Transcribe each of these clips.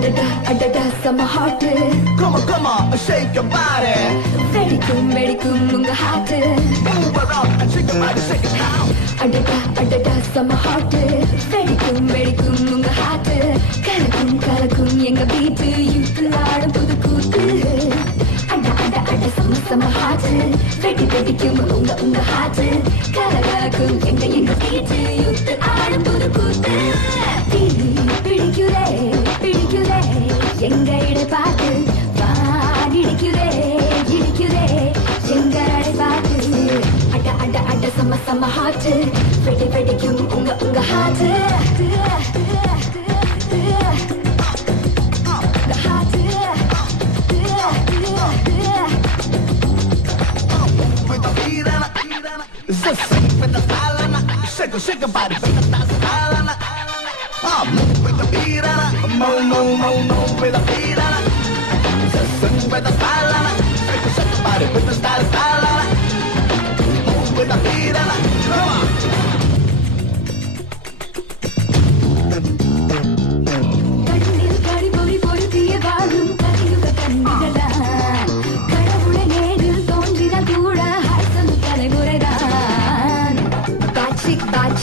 adada adada sama hot. Come on, shake your body. Vedikum unga heart. Move around and shake your body, shake it now. Adada sama hot. Vedikum unga heart. Kalakum enga beat. Youthulaadum pudu kootu. Ada sama hot. Vedikum unga heart. Kalakum enga beat. Youthulaadum pudu kootu. பிடிக்குதே எங்க இடை பார்த்து இடிக்குதே எங்க இடை பார்த்து அட சம hot வெடிக்கும் உங்க hot Shake your body, shake the style, move with the beat, move with the beat, just sing with the style, shake your body with the style, move with the beat, come on.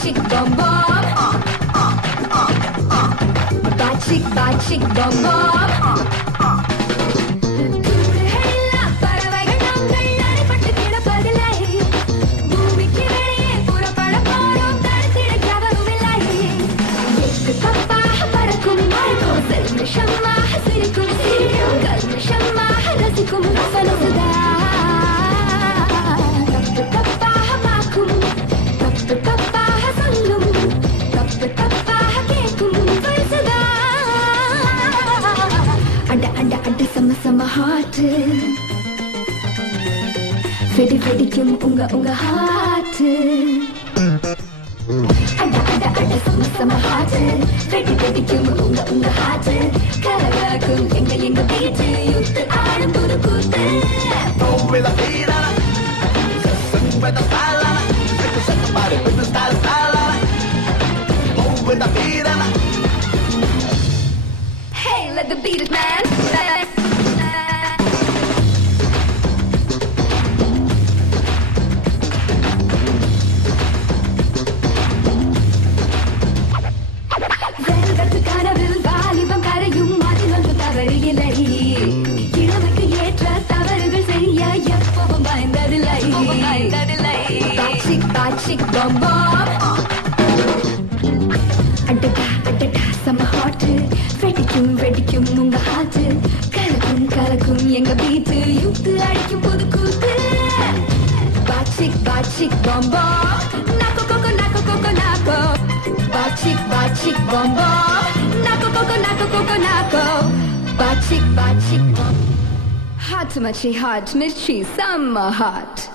Chick bum bum, bad chick bum bum. Hella பறவைகள் நாங்கள் அடிபட்டு கிடப்பதில்லை. பூமிக்கு வெளியே புறப்பட போறோம் தடுத்திட எவரும் இல்லை. எட்டு தப்பாக பறக்கும் மரக்கும் செல்மிஷமாக சிரிக்கும் கல்மிஷமாக ரசிக்கும் ரசனசுதான். தப்பாக பார்க்கும் தப்பாக சொல்லும் தப்பாக கேட்கும் அட சம ஹாட் வெடிக்கும் உங்க ஹாட் அட சம ஹாட் வெடிக்கும் உங்க ஹாட் கலகலக்கும் எங்க பீட் யுத்து ஆடும் புது கூத்து. With the beat, just sing with the style, shake your body with the style, move with the beat. Hey, let the beat it, man. வெல்கட்டு கனவில் வாலிபம் கரையும் அதிலொன்று தவறில்லை. இளமைக்கு ஏற்ற தவறுகள் செய்ய எப்பவும் பயந்ததில்லை. Chick bum bum. அடடா சம ஹாட் வெடிக்கும் உங்க ஹாட் கலக்கும் எங்க பீட் யுத்து அடிக்கும் புது கூத்து. Bad chick bum bum. Nako coco nako. Bad chick bum bum. Nako coco nako. Bad chick bum. Hot to my hot, Miss Cheese, summer hot.